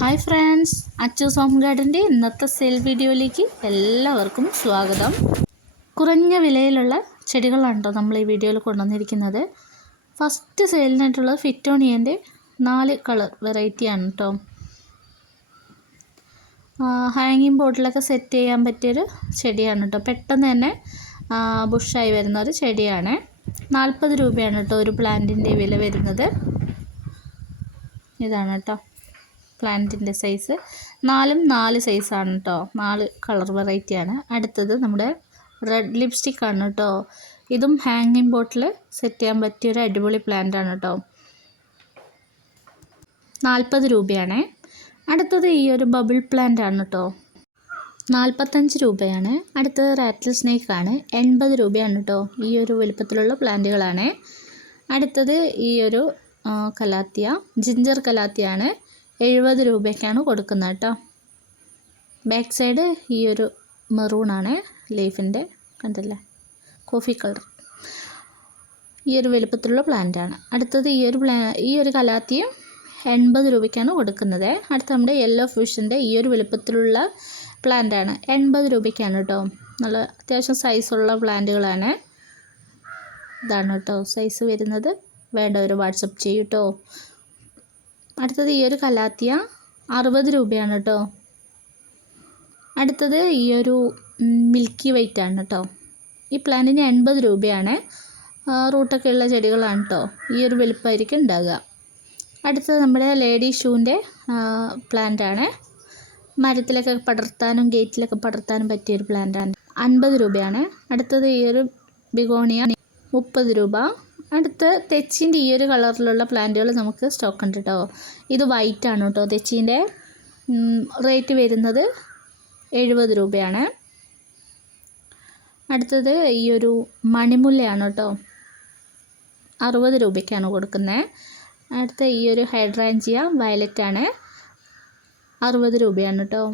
Hi friends Achus home ഗാർഡന്റെ ഇന്നത്തെ cell വീഡിയോയിലേക്ക് എല്ലാവർക്കും സ്വാഗതം. കുറഞ്ഞ വിലയിലുള്ള ചെടികളാണ് നമ്മൾ ഈ വീഡിയോയിൽ കൊണ്ടുവന്നിരിക്കുന്നത്. ഫസ്റ്റ് സെയിലിനായിട്ടുള്ളത് ഫിറ്റോണിയന്റെ നാല് കളർ വെറൈറ്റിയാണ് കേട്ടോ ഹാങ്ങിങ് ബോട്ടിലൊക്കെ സെറ്റ് ചെയ്യാൻ പറ്റിയൊരു ചെടിയാണ് കേട്ടോ പെട്ടെന്ന് തന്നെ ബുഷായി വരുന്ന ഒരു ചെടിയാണ്. നാൽപ്പത് രൂപയാണ് കേട്ടോ ഒരു പ്ലാന്റിന്റെ വില വരുന്നത്. ഇതാണ് കേട്ടോ പ്ലാന്റിന്റെ സൈസ്. നാലും നാല് സൈസാണ് കേട്ടോ നാല് കളർ വെറൈറ്റിയാണ്. അടുത്തത് നമ്മുടെ റെഡ് ലിപ്സ്റ്റിക് ആണ് കേട്ടോ ഇതും ഹാങ്ങിങ് ബോട്ടിൽ സെറ്റ് ചെയ്യാൻ പറ്റിയ ഒരു അടിപൊളി പ്ലാന്റ് ആണ് കേട്ടോ നാൽപ്പത് രൂപയാണേ. അടുത്തത് ഈ ഒരു ബബിൾ പ്ലാന്റ് ആണ് കേട്ടോ നാൽപ്പത്തഞ്ച് രൂപയാണ്. അടുത്തത് റാറ്റിൽ സ്നേക്ക് ആണ് എൺപത് രൂപയാണ് കേട്ടോ ഈ ഒരു വലുപ്പത്തിലുള്ള പ്ലാന്റുകളാണ്. അടുത്തത് ഈ ഒരു കലാത്തിയ ജിഞ്ചർ കലാത്തിയാണ്. എഴുപത് രൂപയ്ക്കാണ് കൊടുക്കുന്നത് കേട്ടോ. ബാക്ക് സൈഡ് ഈ ഒരു മെറൂണാണ് ലീഫിന്റെ കണ്ടല്ലേ? കോഫി കളർ ഈ ഒരു വലുപ്പത്തിലുള്ള പ്ലാന്റാണ് അടുത്തത് ഈ ഒരു പ്ലാ ഈ ഒരു കലാത്തിയും എൺപത് രൂപയ്ക്കാണ് കൊടുക്കുന്നത്. അടുത്ത നമ്മുടെ യെല്ലോ ഫിഷിന്റെ ഈ ഒരു വലുപ്പത്തിലുള്ള പ്ലാന്റാണ് എൺപത് രൂപയ്ക്കാണ് കേട്ടോ. നല്ല അത്യാവശ്യം സൈസുള്ള പ്ലാന്റുകളാണ് ഇതാണ് കേട്ടോ സൈസ് വരുന്നത്. ഒരു വാട്സപ്പ് ചെയ്യൂ കേട്ടോ അടുത്തത് ഈ ഒരു കലാത്തിയ അറുപത് രൂപയാണ് കേട്ടോ. അടുത്തത് ഈ ഒരു മിൽക്കി വൈറ്റ് ആണ് കേട്ടോ. ഈ പ്ലാന്റിന് എൺപത് രൂപയാണ്. റൂട്ടൊക്കെ ഉള്ള ചെടികളാണ് കേട്ടോ. ഈ ഒരു വലുപ്പമായിരിക്കും ഉണ്ടാകുക അടുത്തത് നമ്മുടെ ലേഡി ഷൂവിന്റെ പ്ലാന്റാണ് മരത്തിലൊക്കെ പടർത്താനും ഗേറ്റിലൊക്കെ പടർത്താനും പറ്റിയൊരു പ്ലാന്റാണ് അൻപത് രൂപയാണ്. അടുത്തത് ഈ ഒരു ബിഗോണിയ മുപ്പത് രൂപ. അടുത്ത് തെച്ചിന്റെ ഈ ഒരു കളറിലുള്ള പ്ലാന്റുകൾ നമുക്ക് സ്റ്റോക്ക് ഉണ്ട് കേട്ടോ ഇത് വൈറ്റ് ആണ് കേട്ടോ തെച്ചിന്റെ റേറ്റ് വരുന്നത് എഴുപത് രൂപയാണ്. അടുത്തത് ഈ ഒരു മണിമുല്ലയാണ് കേട്ടോ അറുപത് രൂപയ്ക്കാണ് കൊടുക്കുന്നത്. അടുത്ത ഈ ഒരു ഹൈഡ്രാഞ്ചിയ വയലറ്റാണ് അറുപത് രൂപയാണ് കേട്ടോ